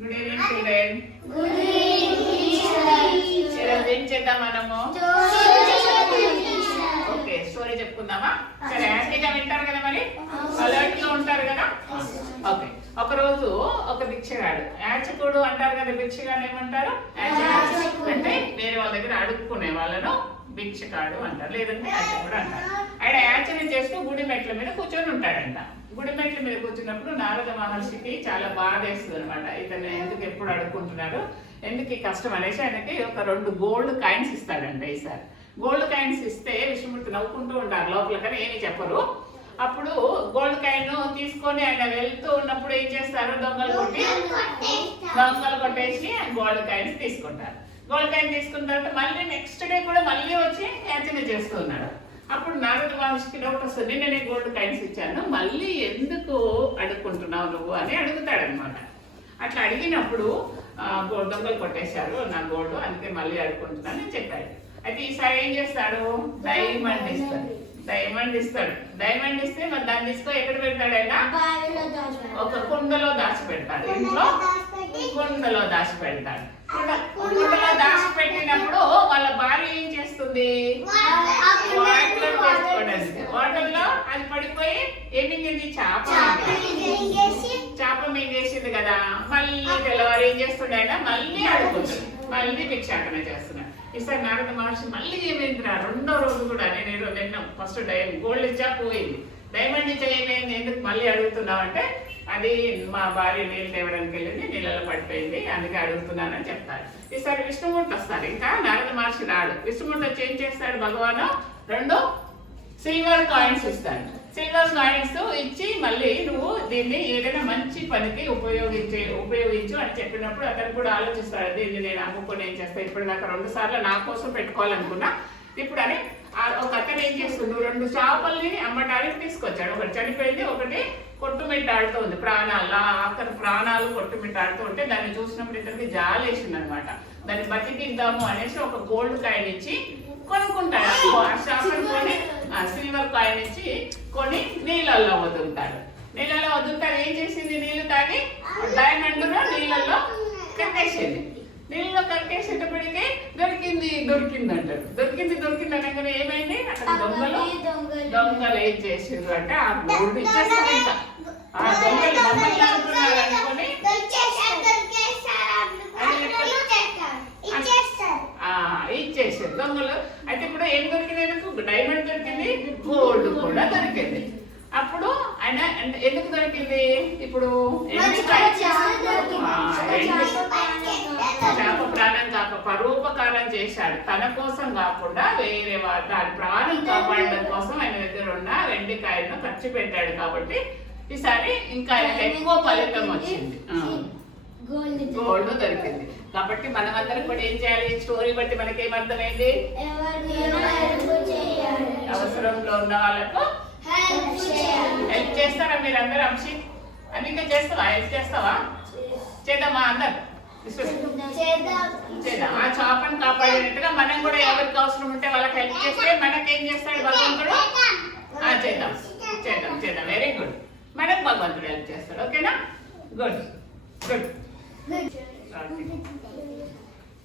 Good evening children. ఈరోజు ఏం చేద్దాం మనము? ఓకే, స్టోరీ చెప్పుకుందామా? సరే, హ్యాపీగా వింటారు కదా, మరి అలర్ట్ గా ఉంటారు కదా? ఓకే. ఒక రోజు ఒక భిక్షగాడు, యాచకుడు అంటారు కదా, భిక్షగాడు ఏమంటారు? అంటే వేరే వాళ్ళ దగ్గర అడుక్కునే వాళ్ళను భిక్షగాడు అంటారు, లేదంటే యాచకుడు అంటారు. ఆయన యాచన చేస్తూ గుడి మెట్ల మీద కూర్చొని ఉంటాడంట. గుడి మెట్ల మీద కూర్చున్నప్పుడు నారద మహర్షికి చాలా బాధ వేస్తుంది అనమాట. ఇతను ఎందుకు ఎప్పుడు అడుక్కుంటున్నారు, ఎందుకు ఈ కష్టం అనేసి ఆయనకి ఒక 2 గోల్డ్ కాయిన్స్ ఇస్తాడంట. ఈసారి గోల్డ్ కాయిన్స్ ఇస్తే విష్ణుమూర్తి నవ్వుకుంటూ ఉంటారు లోపల, కానీ ఏమి చెప్పరు. అప్పుడు గోల్డ్ కాయిన్ తీసుకొని ఆయన వెళ్తూ ఉన్నప్పుడు ఏం చేస్తారు, దొంగలు కొట్టేసి గోల్డ్ కాయిన్స్ తీసుకుంటారు. గోల్డ్ కాయిన్ తీసుకున్న తర్వాత మళ్ళీ నెక్స్ట్ డే కూడా మళ్ళీ వచ్చి యాచన చేస్తూ ఉన్నాడు. అప్పుడు నారద మహర్షికి డౌట్ వస్తుంది, నేను గోల్డ్ కాయిన్స్ ఇచ్చాను, మళ్ళీ ఎందుకు అడుక్కుంటున్నావు నువ్వు అని అడుగుతాడనమాట. అట్లా అడిగినప్పుడు దొంగలు కొట్టేశారు నా గోల్డ్, అందుకే మళ్ళీ అడుక్కుంటున్నాను అని చెప్పాడు. అయితే ఈసారి ఏం చేస్తాడు, డైమండ్ ఇస్తాడు. డైమండ్ ఇస్తే మరి దాన్ని తీసుకొని ఎక్కడ పెడతాడు ఆయన? ఒక కుండలో దాచి పెడతాడు. ఇంట్లో కుండలో దాచి పెడతాడు. కుండలో దాచి పెట్టినప్పుడు వాళ్ళ భార్య ఏం చేస్తుంది, వాటర్లో అది పడిపోయి ఏమింగింది, చేప మింగేసింది కదా. మళ్ళీ తెల్లవారు ఏం చేస్తుండే ఆయన, మళ్ళీ అడుగుతుంది, మళ్ళీ భిక్షాటన చేస్తున్నాడు. ఈసారి నారద మహర్షి మళ్ళీ ఏమైందిరా, 2వ రోజు కూడా నేను నిన్న ఫస్ట్ గోల్డ్ ఇచ్చా పోయింది, డైమండ్ ఇచ్చా ఏమైంది, ఎందుకు మళ్ళీ అడుగుతున్నావు అంటే, అది మా భార్య నీళ్ళు తేవడానికి వెళ్ళింది, నీళ్ళలో పడిపోయింది, అందుకే అడుగుతున్నానని చెప్తారు. ఈసారి విష్ణుమూర్తి వస్తారు, ఇంకా నారద మహర్షి రాడు. విష్ణుమూర్తి వచ్చి ఏం చేస్తాడు, భగవాను 2 సిల్వర్ కాయిన్స్ ఇస్తాడు. సిల్వర్ కాయిన్స్ ఇచ్చి మళ్ళీ నువ్వు దీన్ని ఏదైనా మంచి పనికి ఉపయోగించు అని చెప్పినప్పుడు అతను కూడా ఆలోచిస్తాడు, దీన్ని నేను అమ్ముకొని ఏం చేస్తాను, ఇప్పుడు నాకు 2 సార్లు నా కోసం పెట్టుకోవాలనుకున్నా, ఇప్పుడు అని ఒక అతను ఏం చేస్తుండు, 2 చేపల్ని అమ్మటానికి తీసుకొచ్చాడు. ఒకటి చనిపోయింది, ఒకటి కొట్టుమిట్టాడుతూ ఉంది, అక్కడ ప్రాణాలు కొట్టుమిట్టాడుతూ ఉంటే దాన్ని చూసినప్పుడు ఇతనికి జాలేసింది అనమాట. దాన్ని బతికిద్దాము అనేసి ఒక గోల్డ్ కాయిన్ ఇచ్చి కొనుక్కుంటాడు. ఆ చేపను కొని సిల్వర్ కాయిన్ ఇచ్చి కొని నీళ్ళల్లో వదులుతాడు. ఏం చేసింది, నీళ్లు తాగి డైమండ్ నీళ్ళల్లో కట్టేసింది. నీళ్ళలో కట్టేసేటప్పటికి దొరికింది అంటారు. దొరికింది అనగానే ఏమైంది, అక్కడ దొంగలు ఏం చేసిండ్రు అంటే ఆ గోల్డ్ ఇచ్చేస్తారు. ఇంకా ఆ దొంగలు అనుకున్నారు అనుకొని ఇచ్చేసారు దొంగలు. అయితే ఇప్పుడు ఏం దొరికింది, డైమండ్ దొరికింది, గోల్డ్ కూడా దొరికింది. అప్పుడు ఆయన ఎందుకు దొరికింది, ఇప్పుడు చేప ప్రాణం కాక పరోపకారం చేశాడు, తన కోసం కాకుండా వేరే దాని ప్రాణం కాపాడడం కోసం ఆయన దగ్గర ఉన్న వెండి కాయలను ఖర్చు పెట్టాడు. కాబట్టి ఈసారి ఇంకా ఆయనకు ఎక్కువ ఫలితం వచ్చింది, గోల్డ్ దొరికింది. కాబట్టి మనమందరం కూడా ఏం చేయాలి, స్టోరీ బట్టి మనకేమర్థమైంది, అవసరంలో ఉన్న వాళ్ళకు హెల్ప్ చేస్తారా మీరు అందరూ? అంశి అన్నింటినీ చేస్తావా, హెల్ప్ చేస్తావా? చేద్దామా అందరు? చేద్దాం. ఆ చేపను కాపాడినట్టుగా మనం కూడా ఎవరికి అవసరం ఉంటే వాళ్ళకి హెల్ప్ చేస్తే మనకేం చేస్తాడు భగవంతుడు? చేద్దాం. Very good. మనకు భగవంతుడు హెల్ప్ చేస్తాడు. ఓకేనా? గుడ్.